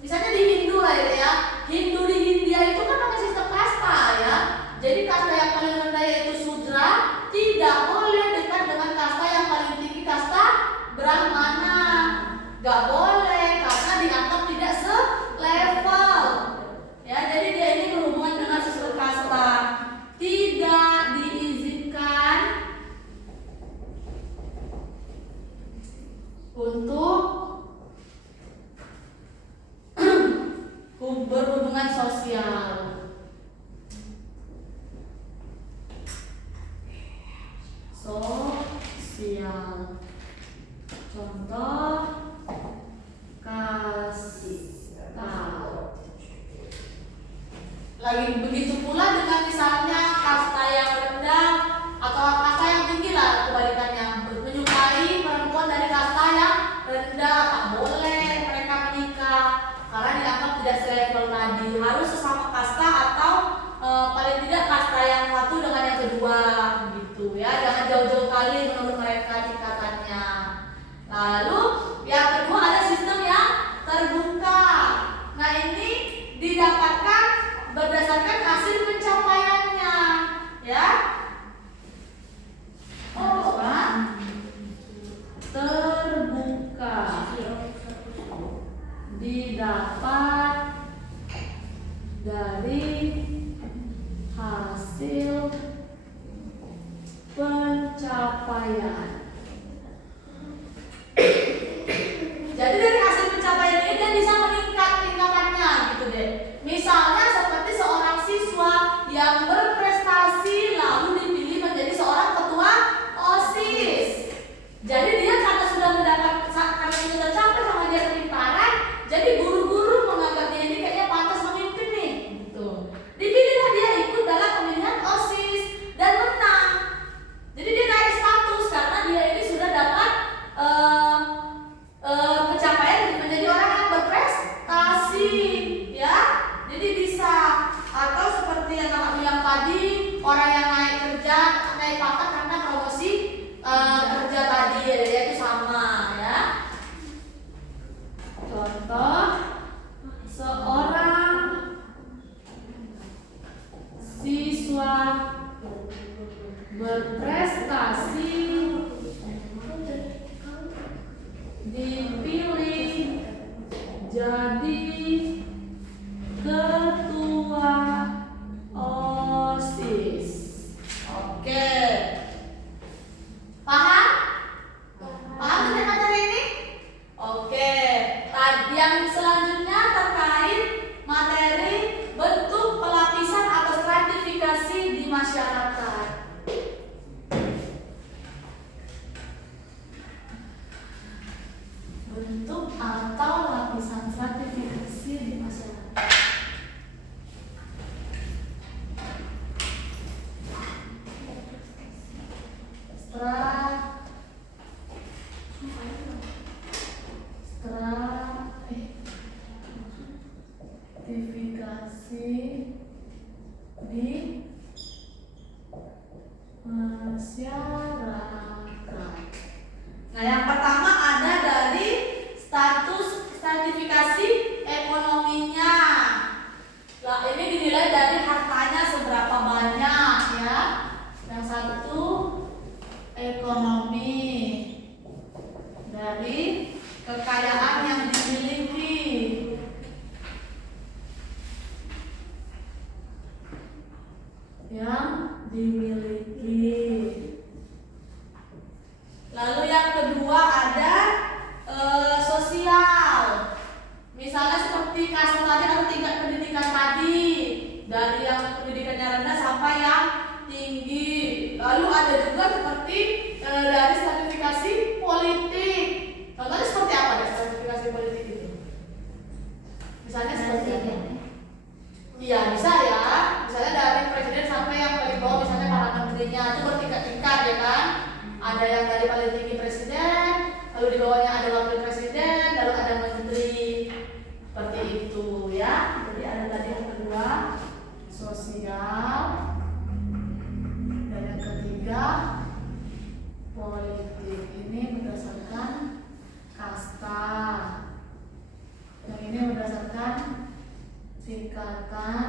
misalnya di Hindu lah ya, Hindu di Hindia itu kan pakai sistem kasta ya. Jadi kasta yang paling rendah yaitu Sudra tidak boleh dekat dengan kasta yang paling tinggi, kasta Brahmana. Gak boleh karena dianggap tidak selevel. Ya, jadi dia ini berhubungan dengan sistem kasta. Tidak diizinkan untuk berhubungan sosial. Sosial. Contoh kasta. Lagi begitu pula dengan misalnya kasta yang rendah atau kasta yang tinggi lah, kebalikannya menyukai perempuan dari kasta yang rendah, tak boleh mereka menikah karena dianggap tidak selevel tadi. Harus sesama kasta atau paling tidak kasta yang satu dengan yang kedua gitu ya. Jangan jauh-jauh kali menurut mereka tingkatannya. Lalu yang kedua ada sistem yang terbuka. Nah, ini didapatkan berdasarkan hasil pencapaiannya, ya. Terbuka didapat dari hasil pencapaian. Jadi dari hasil pencapaian ini dia bisa meningkat tingkatannya gitu deh. Misalnya seperti seorang siswa yang berprestasi lalu dipilih menjadi seorang ketua OSIS. Jadi dia karena sudah tercapai sama dia kepintaran, jadi guru-guru menganggap dia ini kayaknya pantas memimpin nih gitu. Dipilihlah dia ikut dalam pemilihan OSIS dan menang. Jadi dia naik status karena dia ini sudah dapat pencapaian menjadi orang yang berprestasi, ya. Jadi bisa, atau seperti yang kakak bilang tadi, orang yang naik kerja, naik pangkat karena promosi kerja tadi, ya itu sama ya. Contoh, seorang siswa berprestasi dipilih jadi ketua OSIS. Oke. Paham? Paham tentang materi ini? Oke. Tadi yang selanjutnya terkait materi bentuk pelapisan atau stratifikasi di masyarakat. Bentuk atau lapisan stratifikasi di masyarakat. Stratifikasi di masyarakat. Nah, yang pertama ada dari status stratifikasi ekonominya. Nah, ini dinilai dari hartanya seberapa banyak ya. Yang satu ekonomi, dari kekayaan yang dimiliki. Yang dimiliki. Lalu yang kedua ada sosial. Misalnya seperti kasta tadi atau tingkat pendidikan tadi, dari yang pendidikannya rendah sampai yang tinggi. Lalu ada juga seperti dari stratifikasi politik. Contohnya seperti apa ya stratifikasi politik itu? Misalnya seperti apa? Iya bisa ya. Misalnya dari presiden sampai yang paling bawah, misalnya para menterinya itu bertingkat-tingkat ya kan. Ada yang dari paling tinggi presiden, lalu di bawahnya ada wakil presiden, lalu ada menteri. Seperti itu ya. Jadi ada tadi yang kedua sosial, dan yang ketiga politik. Ini berdasarkan kasta, yang ini berdasarkan tingkatan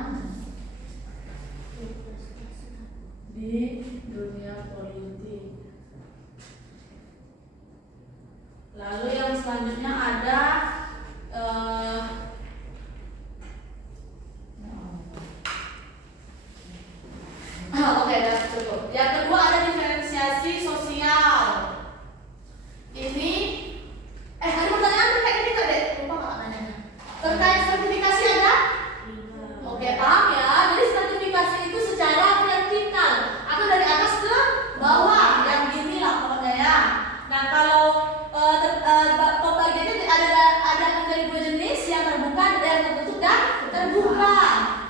di dunia politik. Lalu yang selanjutnya ada oke, cukup. Yang kedua ada diferensiasi sosial. Ini ada pertanyaan terkait ini nggak deh? Lupa nggak nanya. Terkait sertifikasi ada? Oke, paham ya. Jadi sertifikasi itu secara vertikal atau dari atas ke bawah, yang gini lah pokoknya ya. Nah kalau pembagiannya ada menjadi dua jenis, yang terbuka dan yang tertutup dan terbuka.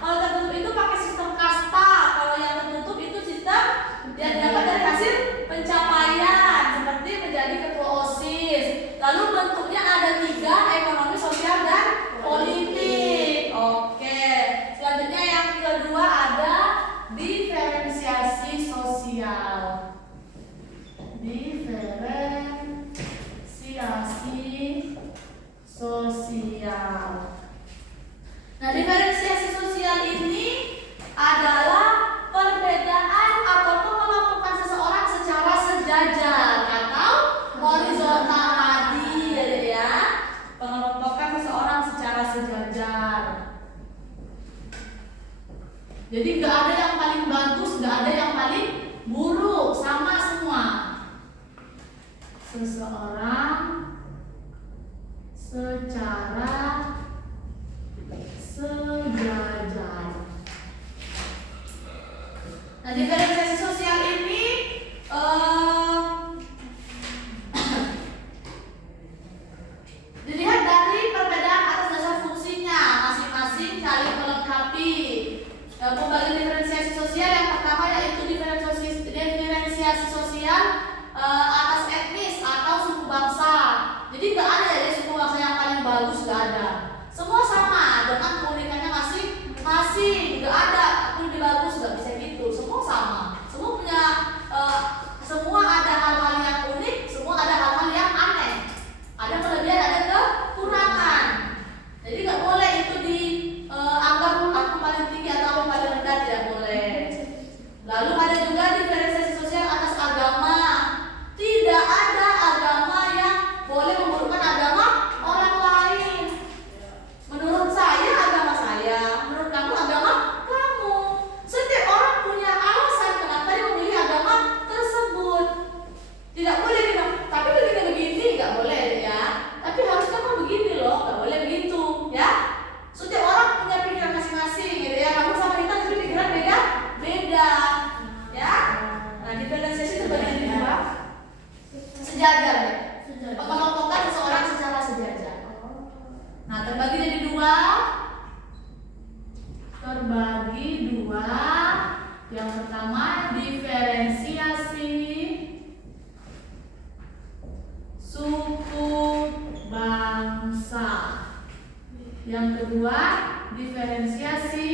Kalau tertutup itu pakai sistem kasta, kalau yang tertutup itu sistem yang dapat dari hasil pencapaian seperti menjadi ketua OSIS. Lalu bentuknya ada 3, ekonomi, sosial, dan politik. Oke. Selanjutnya yang kedua ada diferensiasi sosial. Diferensiasi sosial. Nah, diferensiasi sosial ini adalah perbedaan atau mengelompokkan seseorang secara sejajar atau horizontal tadi ya. Pengelompokan seseorang secara sejajar. Jadi nggak ada yang paling bagus, nggak ada yang paling buruk, sama semua. Seseorang secara sejajar. Nah, diferensiasi sosial ini dilihat dari perbedaan atas dasar fungsinya masing-masing saling melengkapi. Pembagian diferensiasi sosial yang pertama yaitu diferensiasi sosial atas etnis atau suku bangsa. Jadi nggak ada ya suku bangsa yang paling bagus, nggak ada. Semua sama dengan keunikannya masing-masing. Nggak ada aku lebih bagus, nggak bisa gitu. Semua sama. Semua punya semua ada hal-hal yang unik, semua ada hal-hal yang aneh. Ada kelebihan, ada kekurangan. Jadi nggak boleh itu dianggap aku paling tinggi atau aku paling rendah, tidak boleh. Lalu ada juga diferensiasi sosial atas agama. Tidak ada agama yang boleh memburukkan agama orang lain. Menurut saya agama saya, menurut kamu agama kamu. Setiap orang punya alasan kenapa dia memilih agama tersebut. Tidak boleh bilang, tapi begini nggak boleh ya. Tapi harusnya kamu begini loh, nggak boleh begitu ya. Setiap orang punya pikiran masing-masing gitu ya. Kamu sama kita tapi pikiran beda ya. Nah, diferensiasi itu bagi dua sejajar deh. Pengelompokan seseorang secara sejajar. Nah, terbagi jadi dua. Yang pertama diferensiasi suku bangsa. Yang kedua diferensiasi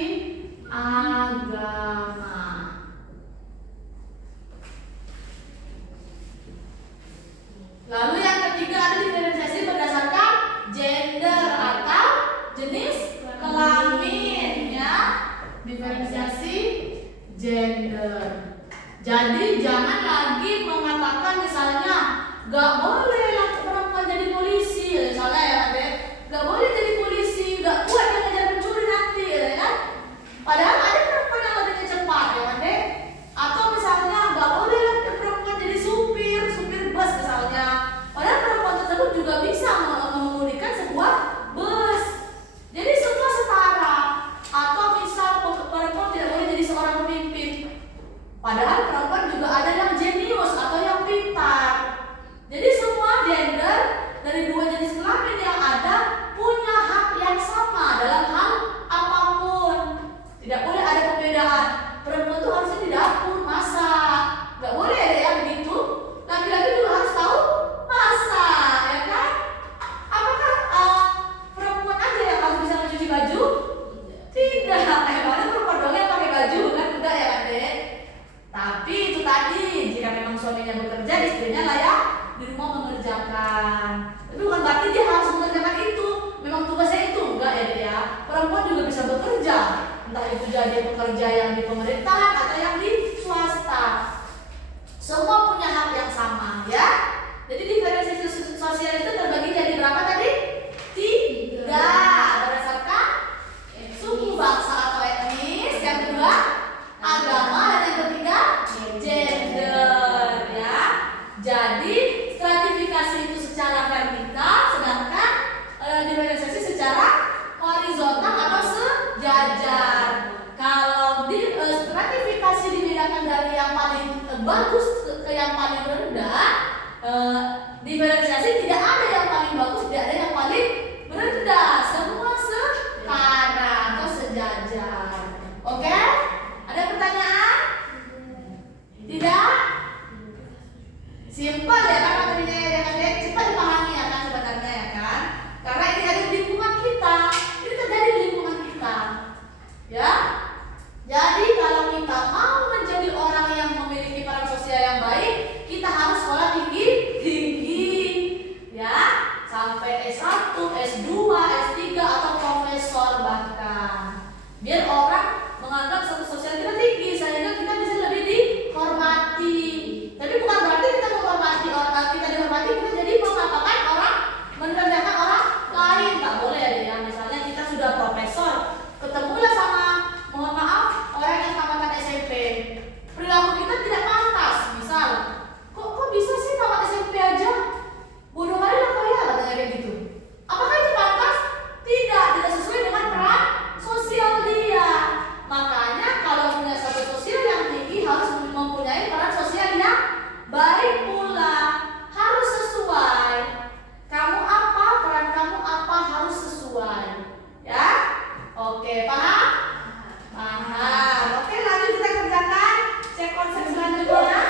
agama. Lalu yang ketiga ada diferensiasi berdasarkan gender atau jenis kelamin ya. Diferensiasi gender. Jadi jangan lagi mengatakan misalnya gak boleh perempuan jadi polisi misalnya ya Adek. Gak boleh jadi polisi, gak kuat dia ngejar pencuri nanti ya kan. Padahal ada perempuan yang lebih cepat ya Adek. Atau misalnya gak boleh perempuan jadi supir bus misalnya. Padahal perempuan tersebut juga bisa mengemudikan sebuah bus. Jadi semua setara. Atau misal perempuan tidak boleh jadi seorang pemimpin. Padahal suaminya bekerja, istrinya lah ya di rumah mengerjakan. Tapi bukan berarti dia harus mengerjakan itu. Memang tugasnya itu enggak ya dia. Perempuan juga bisa bekerja, entah itu jadi pekerja yang di pemerintahan atau yang di swasta. Semua punya hak yang sama ya. Jadi diferensiasi sosial itu terbagi jadi berapa tadi? 3. Berdasarkan suku, bangsa atau etnis. Yang kedua agama, dan yang ketiga gender ya. Jadi stratifikasi itu secara vertikal, sedangkan diferensiasi secara horizontal atau sejajar. Kalau di stratifikasi dibedakan dari yang paling bagus ke yang paling rendah, diferensiasi tidak ada yang paling bagus, tidak ada yang paling rendah, semua setara atau sejajar. Oke? Ada pertanyaan? Tidak? Simpel ya kan materinya ya kan, cepat dipahami ya kan sebenarnya ya kan? Karena ini ada di lingkungan kita, ini terjadi di lingkungan kita, ya. Jadi kalau kita mau menjadi orang yang memiliki peran sosial yang baik, kita harus sekolah tinggi, ya, sampai S1, S2, S3 atau profesor bahkan. Biar orang menganggap status sosial kita tinggi, sehingga kita bisa lebih dihormati. Tapi bukan berarti kita menghormati orang, kita dihormati kita jadi mengatakan orang, merendahkan orang lain, tak boleh ya. Misalnya kita sudah profesor, ketemulah sama, mohon maaf, orang yang tamatan SMP, perilaku kita tidak pantas. Misal, kok bisa sih tamat SMP aja? Bodoh kali lah kaya, katanya kayak gitu. Apakah itu pantas? Tidak sesuai dengan peran sosial dia. Makanya kalau punya status sosial yang tinggi harus mempunyai peran sosial yang baik pula, harus sesuai. Kamu apa, peran kamu apa, harus sesuai. Ya? Oke, paham? Paham. Oke, lanjut kita kerjakan. Cek konsep selanjutnya.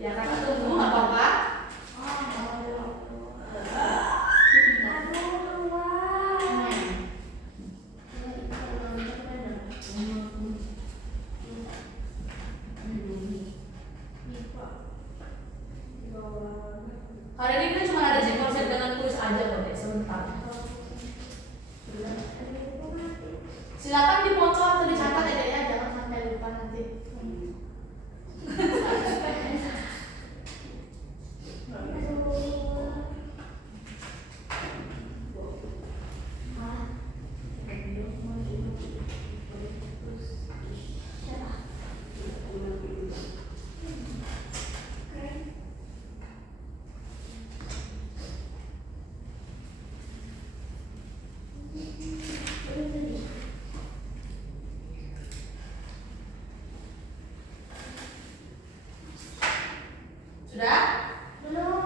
Ya, kakak tunggu, nggak apa-apa. Hari ini kita cuma ada cek konsep dengan kuis aja kok deh, sebentar. Silakan dipotong atau dicatat ya deh ya, jangan sampai lupa nanti. Sudah? Belum.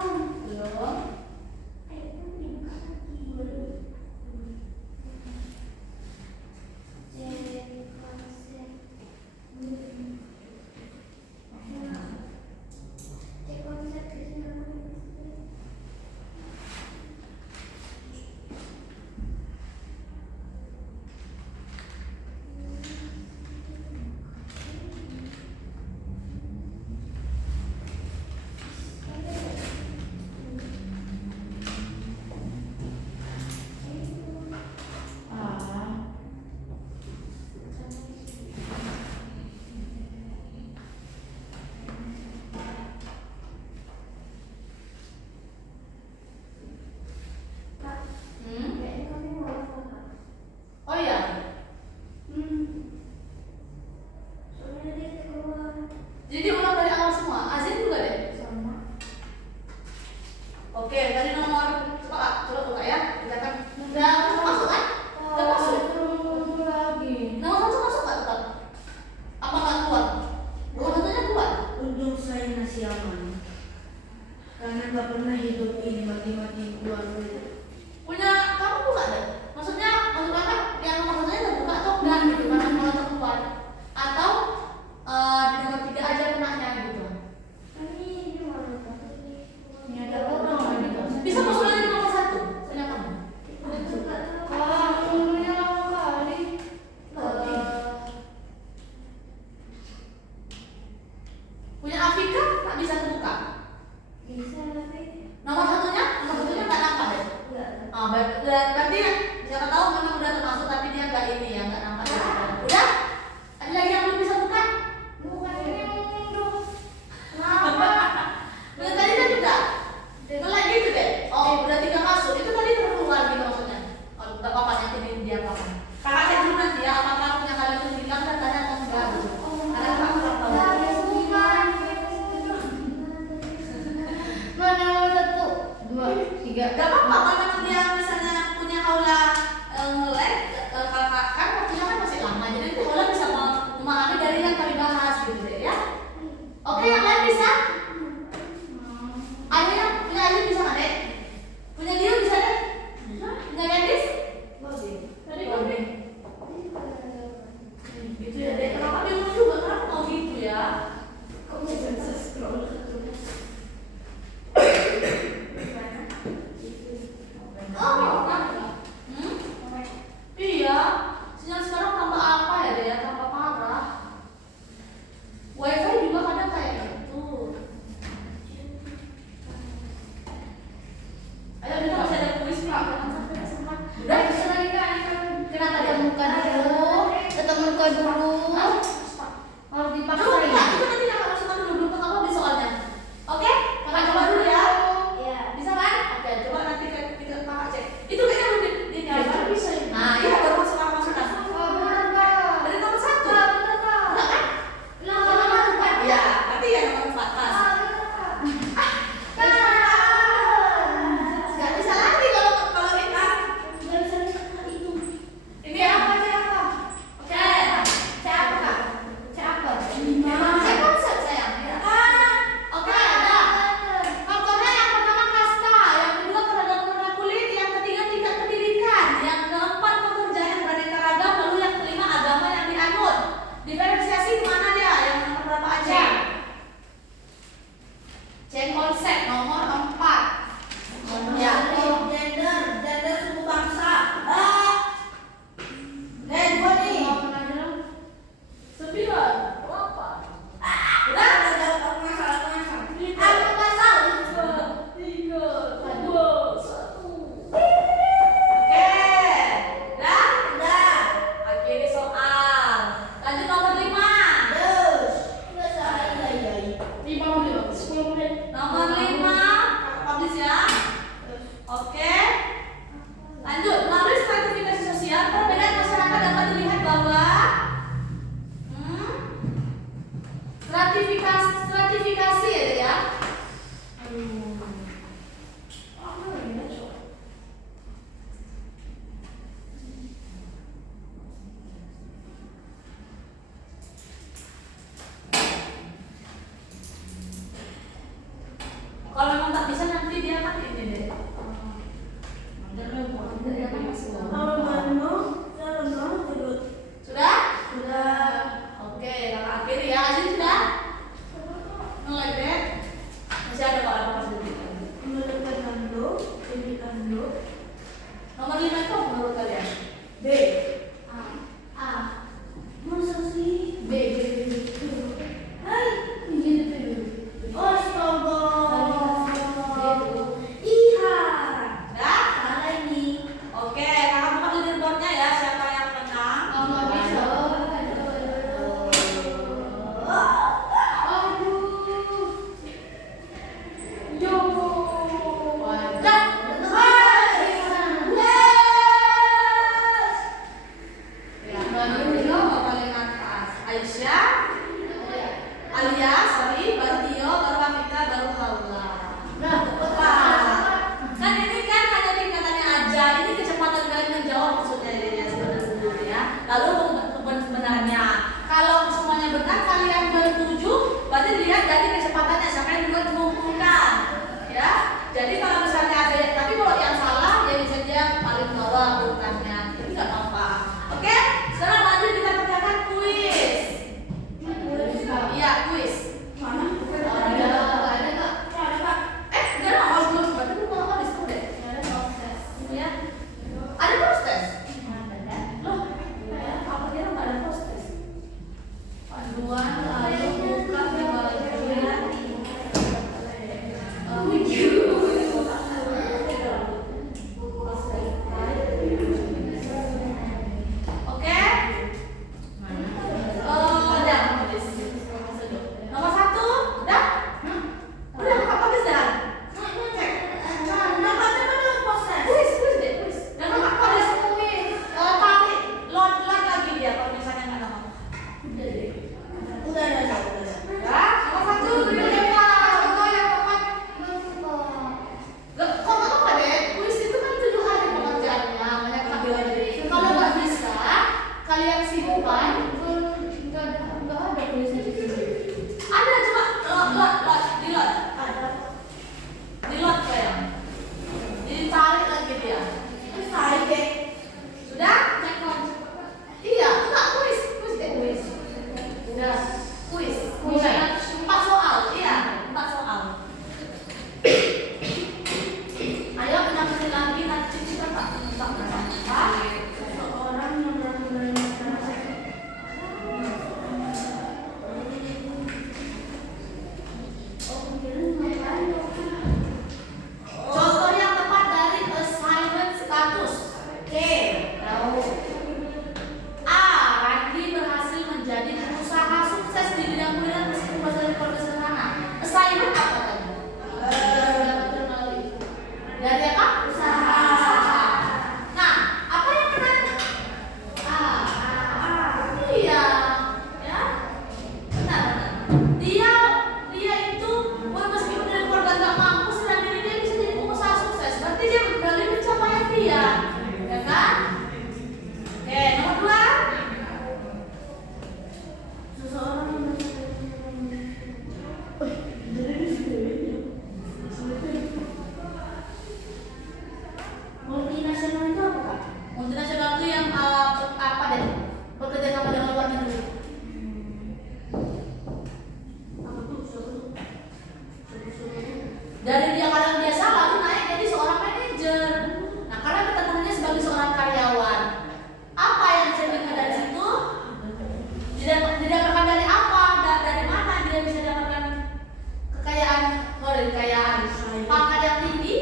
Oh iya. Jadi ulang dari awal semua. Azin juga deh. Sama. Oke, tadi nomor coba buka ya. Kita akan udah masuk kan? Udah masuk. Lagi. Nomor satu masuk nggak tetap? Apa nggak keluar? Nomor satunya keluar. Untung saya masih aman, karena nggak pernah hidup ini mati-mati keluar. Punya kamu buka deh. Maksudnya yang nomor satunya terbuka atau enggak gitu, karena kalau terkeluar atau di nomor 3 aja kenanya gitu. Ini ada orang gitu. Bisa masuk lagi di nomor 1. Punya kamu. Punya lama kali. Punya Afika? gitu deh ya. Oke, yang lain bisa? Ada yang punya Ayu bisa nggak deh? Punya Dio bisa deh? Punya Gadis? Tadi kan? Gitu ya deh. Kenapa bingung juga? Kenapa mau gitu ya? Kamu bisa scroll ke tulis. Iya, sinyal sekarang tambah apa ya deh ya? Tambah parah. Wifi juga kadang kayak gitu. Ayo kita masih ada kuis nih, jangan sampai nggak sempat. Udah, bisa lagi kan? Kenapa dia muka dulu? Ketemu muka dulu. Harus dipaksa ya? Itu nanti kakak masukkan dulu apa di soalnya. Oke, kakak coba dulu ya. Iya. Bisa kan? Oke, coba nanti kita kakak cek. Itu kayaknya belum di bisa. Nah, iya baru masukkan. Dari nomor 1. Enggak kan? Ya, berarti ya nomor 4 Mas. Nggak bisa lagi kalau kita. Ini ya. Oke. Saya konsep sayang ya. Oke, ada. Faktornya yang pertama kasta, yang kedua keragaman warna kulit, yang ketiga tingkat pendidikan, yang keempat pekerjaan yang beraneka ragam, lalu yang kelima agama yang dianut. Diferensiasi kemana dia? Yang nomor berapa aja? Cek konsep nomor 4. Ya. Gender suku bangsa. Dua nih. 9. Berapa? Udah? Ada masalah. 3, 2, 1. Oke. Dah? Oke, ini soal. Lanjut nomor 5. Nomor 5, kakak publish ya. Oke. Lanjut, melalui stratifikasi sosial, perbedaan masyarakat dapat dilihat bahwa stratifikasi ya deh ya. Kalau memang tak bisa nanti dia kan ini deh. Dia kan masuk. Sudah? Oke, kakak akhiri ya. Aziz sudah? Nge-like deh. Masih ada kok apa masih Nomor 5 itu apa menurut kalian? B. A. Masa sih? B. Hai. Oh, Astaga. Iya. Dah? Salah ini. Oke, kakak buka leaderboardnya ya. Siapa yang menang? Kuis. Empat soal, iya, 4 soal. Ayo kita kasih lagi nanti kita tak berapa. Seorang yang berasal dari masyarakat. Contoh yang tepat dari assignment status. C. A. Randi berhasil menjadi pengusaha sukses di bidang kuliner meskipun berasal dari keluarga sederhana. Assignment apa tadi? Dari apa? Usaha. Nah, apa yang benar? A. Iya, ya. Benar. Dia itu meskipun dari keluarga nggak mampu, sedang diri dia bisa jadi pengusaha sukses. Berarti dia bergali pencapaian dia, ya kan? Oke, nomor 2. Seseorang yang multinasional itu apa, Kak? Multinasional itu yang apa deh? Bekerja sama dengan luar negeri. Apa tuh? Dari dia karyawan biasa lalu naik jadi seorang manajer. Nah, karena ketemunya sebagai seorang karyawan, apa yang bisa dilihat dari situ? Didapatkan dari apa? Dari mana dia bisa dapatkan kekayaan? Pangkat yang tinggi?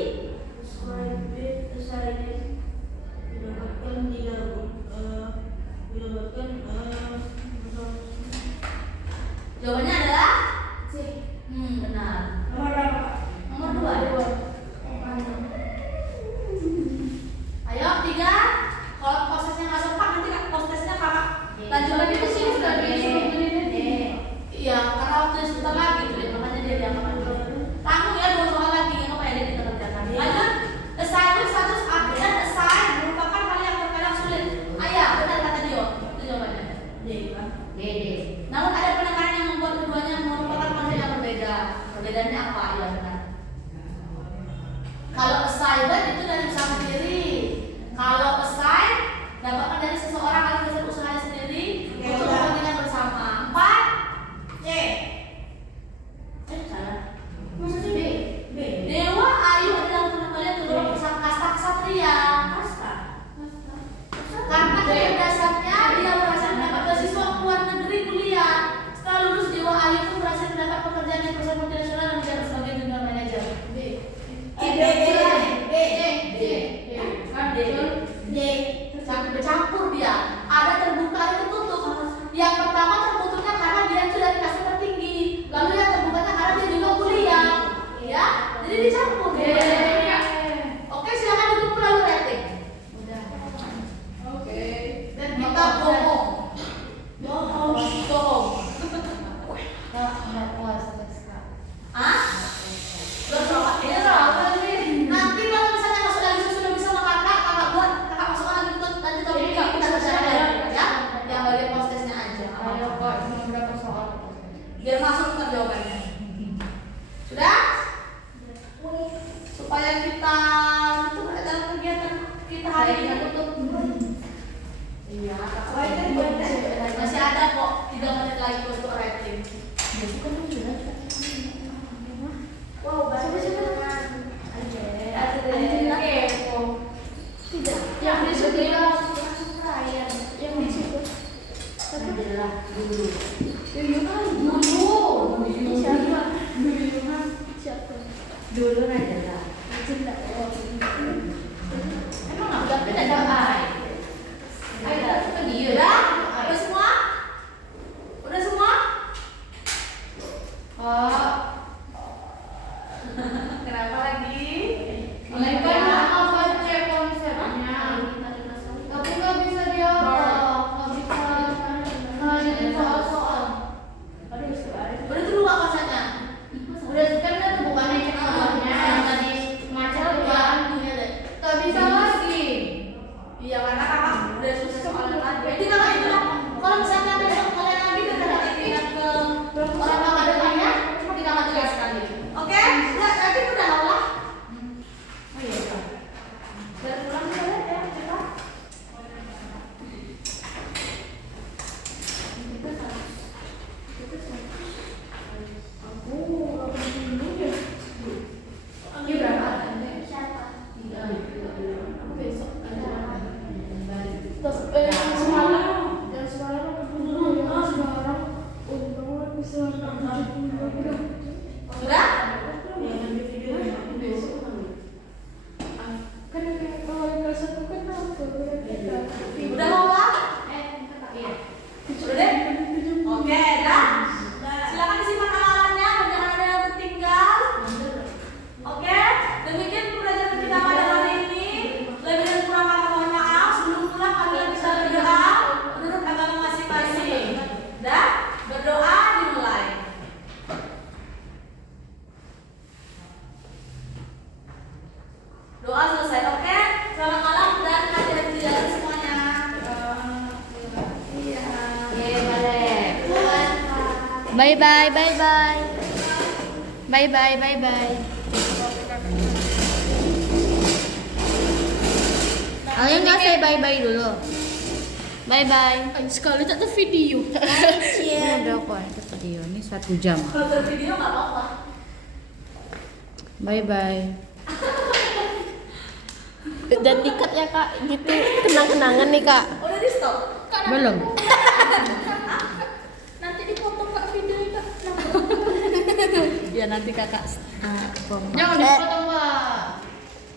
Jawabannya adalah C. Benar. Nomor berapa, Kak? Nomor 2. Ayo 3. Kalau prosesnya nggak sempat nanti prosesnya kakak lanjut lagi ke sini sudah disuruh beliin. Iya, karena waktu sebentar lagi tuh ya, makanya dia diangkat dulu. Tanggung ya 2 soal lagi yang apa ya dia kita kerjakan. Lanjut. Assignment status dan assign merupakan hal yang terkadang sulit. Ayah, benar kata Dio. Itu jawabannya. D. Namun ada penekanan yang membuat keduanya merupakan konsep yang berbeda. Perbedaannya apa? Ya benar. Kalau assignment itu dari usaha sendiri. Kalau assign dapatkan dari seseorang atau hasil usahanya sendiri untuk kepentingan bersama. 4. C. Salah. Maksudnya B. Dewa Ayu adalah kembali turun kasta ksatria. Karena kecerdasannya dia berhasil mendapat beasiswa ke luar negeri kuliah. Setelah lulus Dewa Ayu pun berhasil mendapat pekerjaan di perusahaan multinasional dan menjabat sebagai junior manager. D. Bercampur dia. Ada terbuka, ada tertutup. Yang pertama tertutupnya karena dia itu dari kasta tertinggi. Lalu yang terbukanya karena dia juga kuliah. Ya, jadi dicampur. Oke, silakan duduk lalu rating. Dan kita bohong. Nanti kalau misalnya masuk lagi sudah bisa sama kakak buat kakak masukkan lagi ke nanti topik kita baca ya. Yang bagian postesnya aja. Biar masuk ke jawabannya. Sudah? Supaya kita itu dalam kegiatan kita hari ini tutup. Iya, masih ada kok 3 menit lagi untuk rating. Wow, Yang di sebelah yang di situ. adalah dulu. Dulu adalah. Emang nggak beda ada Ayo kita dia. Udah semua? Udah semua? Oh. Kenapa lagi? Mereka apa cek konsepnya, tapi nggak bisa dialog, nggak bisa ngajin soal-soal. Udah dulu nggak konsepnya? Udah kan itu bukannya cek soalnya, yang tadi macet kan, nggak bisa lagi. Iya karena kakak udah susah soalnya tadi. Jadi kakak itu kalau misalnya besok kalian lagi kita ingat ke orang kakak depannya, Sudah? Udah mau Pak? Udah deh? Oke, dah. Silakan disimpan alat-alatnya, jangan ada yang tertinggal. Oke, demikian pembelajaran kita pada hari ini. Lebih dan kurang kata mohon maaf. Sebelum pulang kalian bisa berdoa menurut agama masing-masing. Dah, berdoa dimulai. Doa selesai, oke? Selamat malam dan hati-hati di jalan semuanya. Iya. Bye bye, bye bye. Bye bye, bye bye. Kalian nggak say bye bye dulu. Bye bye. Sekali tak ada video. Ini udah kok itu video ini 1 jam. Kalau bervideo nggak apa-apa. Bye bye. Dan dikat ya kak, gitu kenang-kenangan nih kak. Udah di stop. Belum. Nanti dipotong kak video kak. Ya nanti kakak Jangan dipotong